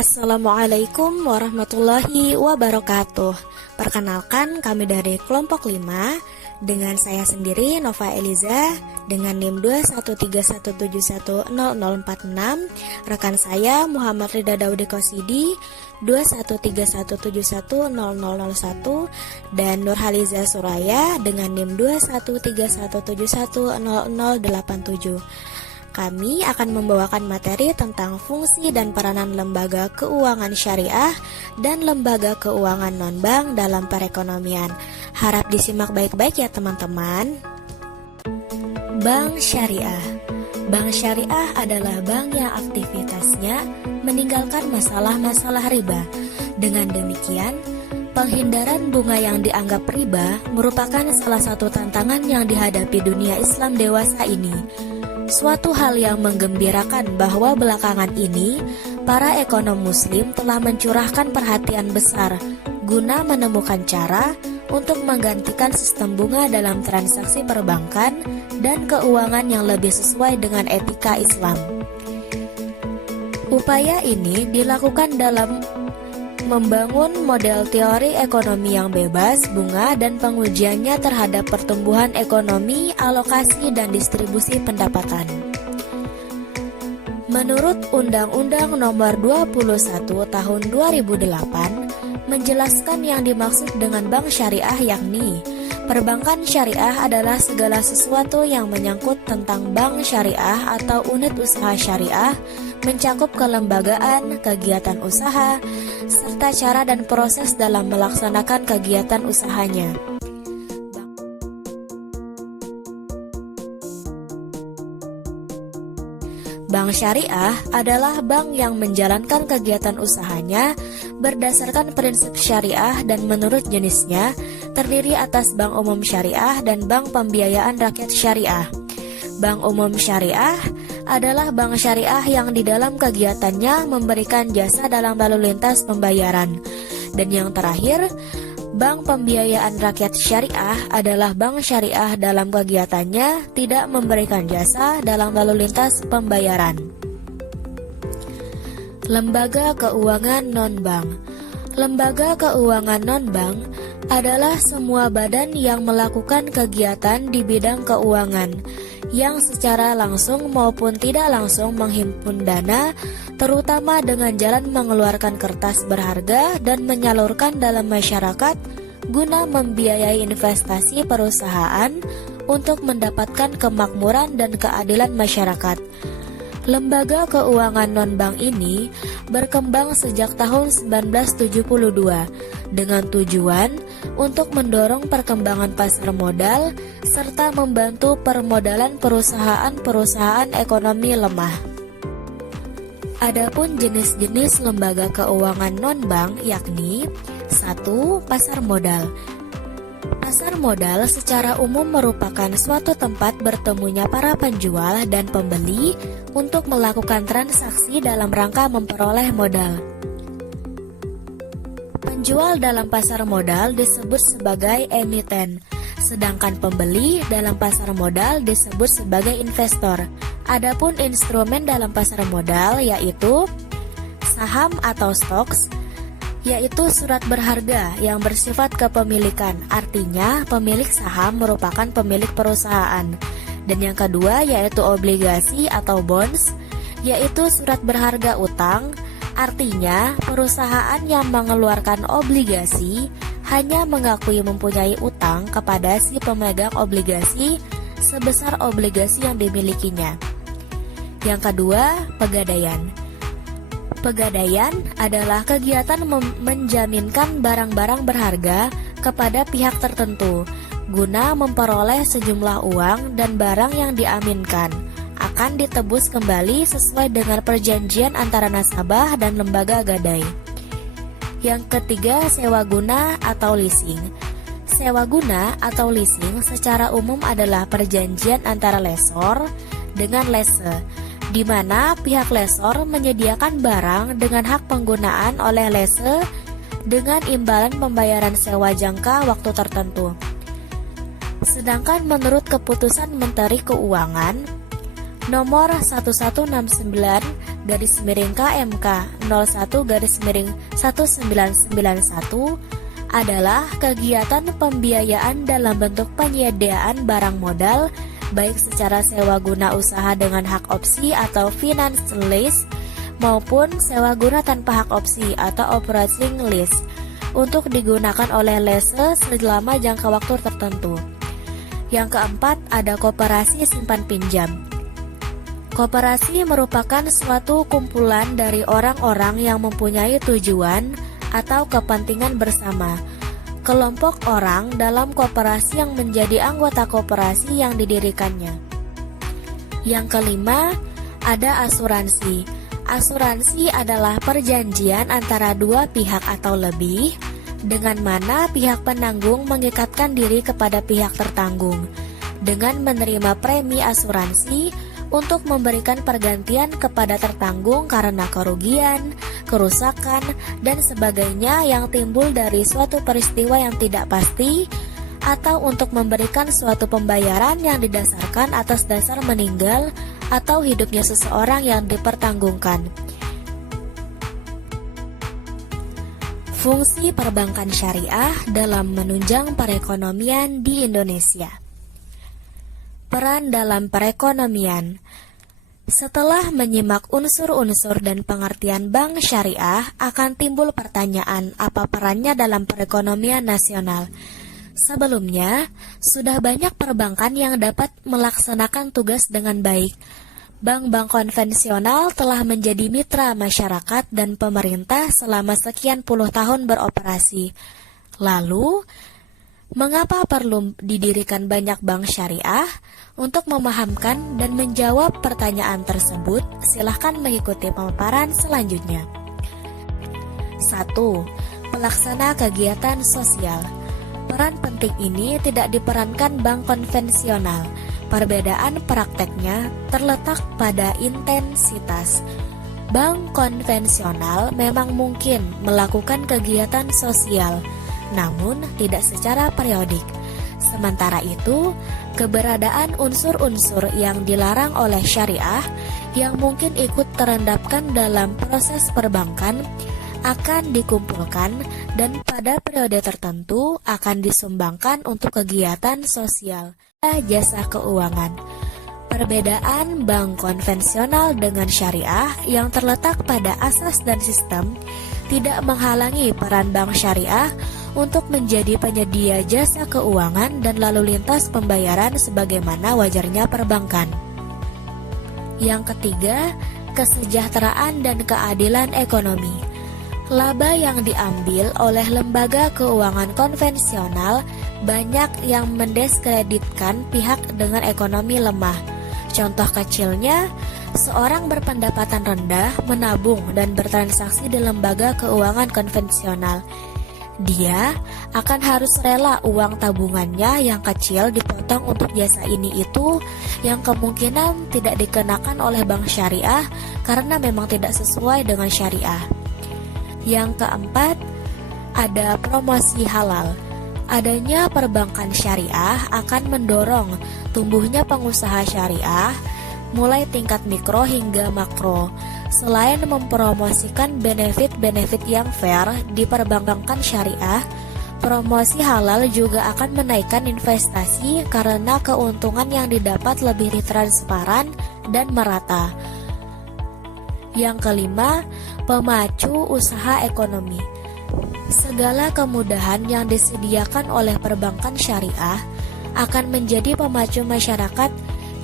Assalamualaikum warahmatullahi wabarakatuh. Perkenalkan, kami dari kelompok 5 dengan saya sendiri Nova Eliza dengan NIM 21317100046, rekan saya Muhammad Ridha Daudi Kosidi 21317100001, dan Nurhaliza Suraya dengan NIM 21317100087. Kami akan membawakan materi tentang fungsi dan peranan lembaga keuangan syariah dan lembaga keuangan non-bank dalam perekonomian. Harap disimak baik-baik ya teman-teman. Bank syariah. Bank syariah adalah bank yang aktivitasnya meninggalkan masalah-masalah riba. Dengan demikian, penghindaran bunga yang dianggap riba merupakan salah satu tantangan yang dihadapi dunia Islam dewasa ini. Suatu hal yang menggembirakan bahwa belakangan ini, para ekonom muslim telah mencurahkan perhatian besar guna menemukan cara untuk menggantikan sistem bunga dalam transaksi perbankan dan keuangan yang lebih sesuai dengan etika Islam. Upaya ini dilakukan dalam membangun model teori ekonomi yang bebas bunga dan pengujiannya terhadap pertumbuhan ekonomi, alokasi, dan distribusi pendapatan. Menurut Undang-Undang Nomor 21 Tahun 2008 menjelaskan yang dimaksud dengan bank syariah, yakni perbankan syariah adalah segala sesuatu yang menyangkut tentang bank syariah atau unit usaha syariah, mencakup kelembagaan, kegiatan usaha, serta cara dan proses dalam melaksanakan kegiatan usahanya. Bank syariah adalah bank yang menjalankan kegiatan usahanya berdasarkan prinsip syariah dan menurut jenisnya terdiri atas bank umum syariah dan bank pembiayaan rakyat syariah. Bank umum syariah adalah bank syariah yang di dalam kegiatannya memberikan jasa dalam lalu lintas pembayaran. Dan yang terakhir, bank pembiayaan rakyat syariah adalah bank syariah dalam kegiatannya tidak memberikan jasa dalam lalu lintas pembayaran. Lembaga keuangan non-bank. Lembaga keuangan non-bank adalah semua badan yang melakukan kegiatan di bidang keuangan yang secara langsung maupun tidak langsung menghimpun dana, terutama dengan jalan mengeluarkan kertas berharga dan menyalurkan dalam masyarakat guna membiayai investasi perusahaan untuk mendapatkan kemakmuran dan keadilan masyarakat. Lembaga keuangan non-bank ini berkembang sejak tahun 1972 dengan tujuan untuk mendorong perkembangan pasar modal serta membantu permodalan perusahaan-perusahaan ekonomi lemah. Adapun jenis-jenis lembaga keuangan non-bank yakni 1. Pasar modal. Pasar modal secara umum merupakan suatu tempat bertemunya para penjual dan pembeli untuk melakukan transaksi dalam rangka memperoleh modal. Penjual dalam pasar modal disebut sebagai emiten, sedangkan pembeli dalam pasar modal disebut sebagai investor. Adapun instrumen dalam pasar modal yaitu saham atau stocks, yaitu surat berharga yang bersifat kepemilikan, artinya pemilik saham merupakan pemilik perusahaan. Dan yang kedua yaitu obligasi atau bonds, yaitu surat berharga utang, artinya perusahaan yang mengeluarkan obligasi hanya mengakui mempunyai utang kepada si pemegang obligasi sebesar obligasi yang dimilikinya. Yang kedua, pegadaian. Pegadaian adalah kegiatan menjaminkan barang-barang berharga kepada pihak tertentu guna memperoleh sejumlah uang dan barang yang diaminkan akan ditebus kembali sesuai dengan perjanjian antara nasabah dan lembaga gadai. Yang ketiga, sewa guna atau leasing. Sewa guna atau leasing secara umum adalah perjanjian antara lessor dengan lese, di mana pihak lessor menyediakan barang dengan hak penggunaan oleh lese dengan imbalan pembayaran sewa jangka waktu tertentu. Sedangkan menurut keputusan Menteri Keuangan Nomor 1169 KMK 01-1991 adalah kegiatan pembiayaan dalam bentuk penyediaan barang modal, baik secara sewa guna usaha dengan hak opsi atau finance lease, maupun sewa guna tanpa hak opsi atau operating lease, untuk digunakan oleh lessee selama jangka waktu tertentu. Yang keempat, ada koperasi simpan pinjam. Koperasi merupakan suatu kumpulan dari orang-orang yang mempunyai tujuan atau kepentingan bersama. Kelompok orang dalam koperasi yang menjadi anggota koperasi yang didirikannya. Yang kelima, ada asuransi. Asuransi adalah perjanjian antara dua pihak atau lebih, dengan mana pihak penanggung mengikatkan diri kepada pihak tertanggung dengan menerima premi asuransi untuk memberikan pergantian kepada tertanggung karena kerugian, kerusakan, dan sebagainya yang timbul dari suatu peristiwa yang tidak pasti, atau untuk memberikan suatu pembayaran yang didasarkan atas dasar meninggal atau hidupnya seseorang yang dipertanggungkan. Fungsi perbankan syariah dalam menunjang perekonomian di Indonesia. Peran dalam perekonomian. Setelah menyimak unsur-unsur dan pengertian bank syariah, akan timbul pertanyaan apa perannya dalam perekonomian nasional. Sebelumnya, sudah banyak perbankan yang dapat melaksanakan tugas dengan baik. Bank-bank konvensional telah menjadi mitra masyarakat dan pemerintah selama sekian puluh tahun beroperasi. Lalu, mengapa perlu didirikan banyak bank syariah? Untuk memahamkan dan menjawab pertanyaan tersebut, silahkan mengikuti pemaparan selanjutnya. 1. Pelaksana kegiatan sosial. Peran penting ini tidak diperankan bank konvensional. Perbedaan prakteknya terletak pada intensitas. Bank konvensional memang mungkin melakukan kegiatan sosial, namun tidak secara periodik. Sementara itu, keberadaan unsur-unsur yang dilarang oleh syariah yang mungkin ikut terendapkan dalam proses perbankan akan dikumpulkan dan pada periode tertentu akan disumbangkan untuk kegiatan sosial jasa keuangan. Perbedaan bank konvensional dengan syariah yang terletak pada asas dan sistem tidak menghalangi peran bank syariah untuk menjadi penyedia jasa keuangan dan lalu lintas pembayaran sebagaimana wajarnya perbankan. Yang ketiga, kesejahteraan dan keadilan ekonomi. Laba yang diambil oleh lembaga keuangan konvensional banyak yang mendiskreditkan pihak dengan ekonomi lemah. Contoh kecilnya, seorang berpendapatan rendah menabung dan bertransaksi di lembaga keuangan konvensional. Dia akan harus rela uang tabungannya yang kecil dipotong untuk jasa ini itu yang kemungkinan tidak dikenakan oleh bank syariah karena memang tidak sesuai dengan syariah. Yang keempat, ada promosi halal. Adanya perbankan syariah akan mendorong tumbuhnya pengusaha syariah mulai tingkat mikro hingga makro. Selain mempromosikan benefit-benefit yang fair di perbankan syariah, promosi halal juga akan menaikkan investasi karena keuntungan yang didapat lebih transparan dan merata. Yang kelima, pemacu usaha ekonomi. Segala kemudahan yang disediakan oleh perbankan syariah akan menjadi pemacu masyarakat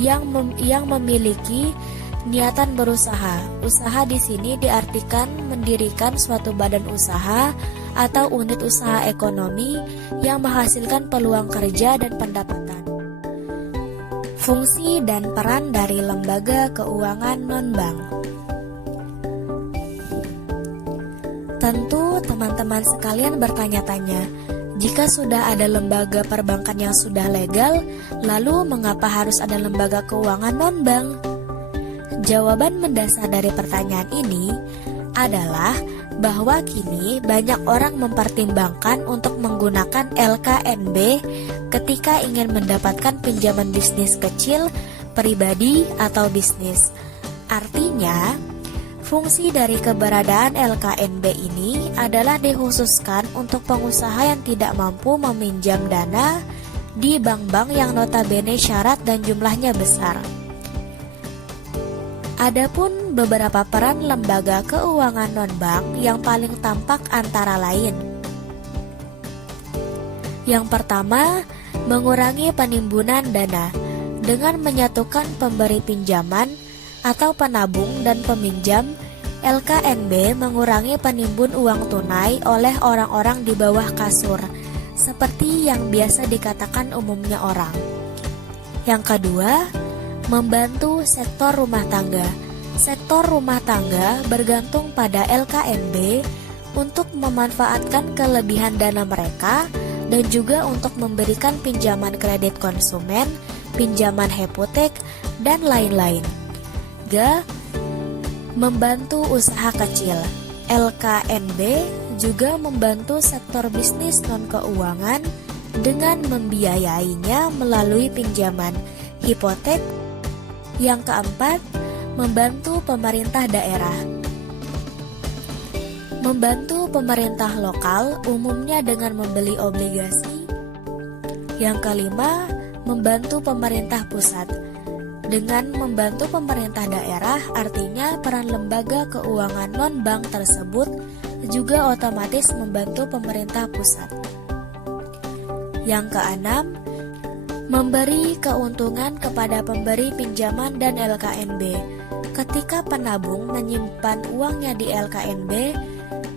yang memiliki niatan berusaha. Usaha di sini diartikan mendirikan suatu badan usaha atau unit usaha ekonomi yang menghasilkan peluang kerja dan pendapatan. Fungsi dan peran dari lembaga keuangan non-bank. Tentu teman-teman sekalian bertanya-tanya, jika sudah ada lembaga perbankan yang sudah legal, lalu mengapa harus ada lembaga keuangan non-bank? Jawaban mendasar dari pertanyaan ini adalah bahwa kini banyak orang mempertimbangkan untuk menggunakan LKNB ketika ingin mendapatkan pinjaman bisnis kecil, pribadi, atau bisnis. Artinya, Fungsi dari keberadaan LKNB ini adalah dikhususkan untuk pengusaha yang tidak mampu meminjam dana di bank-bank yang notabene syarat dan jumlahnya besar. Adapun beberapa peran lembaga keuangan non-bank yang paling tampak antara lain. Yang pertama, mengurangi penimbunan dana dengan menyatukan pemberi pinjaman atau penabung dan peminjam. LKNB mengurangi penimbun uang tunai oleh orang-orang di bawah kasur, seperti yang biasa dikatakan umumnya orang. Yang kedua, membantu sektor rumah tangga. Sektor rumah tangga bergantung pada LKNB untuk memanfaatkan kelebihan dana mereka dan juga untuk memberikan pinjaman kredit konsumen, pinjaman hipotek, dan lain-lain. Membantu usaha kecil. LKNB juga membantu sektor bisnis non-keuangan dengan membiayainya melalui pinjaman hipotek. Yang keempat, membantu pemerintah daerah. Membantu pemerintah lokal umumnya dengan membeli obligasi. Yang kelima, membantu pemerintah pusat. Dengan membantu pemerintah daerah, artinya peran lembaga keuangan non-bank tersebut juga otomatis membantu pemerintah pusat. Yang keenam, memberi keuntungan kepada pemberi pinjaman dan LKNB. Ketika penabung menyimpan uangnya di LKNB,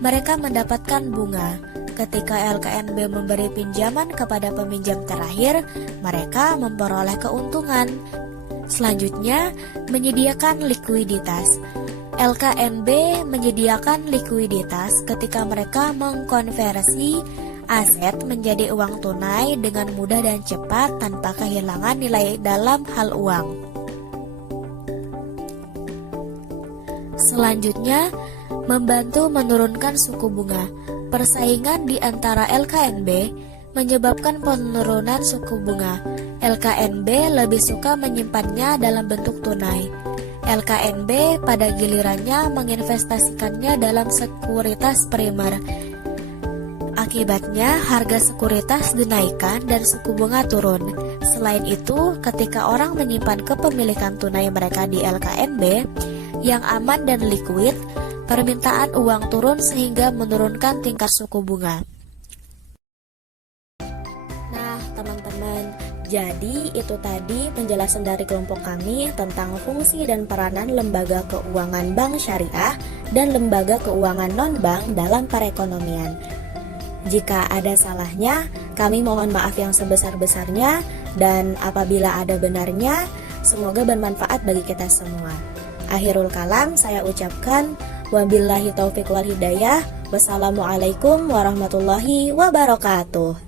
mereka mendapatkan bunga. Ketika LKNB memberi pinjaman kepada peminjam terakhir, mereka memperoleh keuntungan. Selanjutnya, menyediakan likuiditas. LKNB menyediakan likuiditas ketika mereka mengkonversi aset menjadi uang tunai dengan mudah dan cepat tanpa kehilangan nilai dalam hal uang. Selanjutnya, membantu menurunkan suku bunga. Persaingan di antara LKNB menyebabkan penurunan suku bunga. LKNB lebih suka menyimpannya dalam bentuk tunai. LKNB pada gilirannya menginvestasikannya dalam sekuritas primer. Akibatnya harga sekuritas dinaikkan dan suku bunga turun. Selain itu, ketika orang menyimpan kepemilikan tunai mereka di LKNB yang aman dan likuid, permintaan uang turun sehingga menurunkan tingkat suku bunga. Nah, teman-teman, jadi itu tadi penjelasan dari kelompok kami tentang fungsi dan peranan lembaga keuangan bank syariah dan lembaga keuangan non-bank dalam perekonomian. Jika ada salahnya, kami mohon maaf yang sebesar-besarnya, dan apabila ada benarnya, semoga bermanfaat bagi kita semua. Akhirul kalam, saya ucapkan wabillahi taufiq wal hidayah. Wassalamualaikum warahmatullahi wabarakatuh.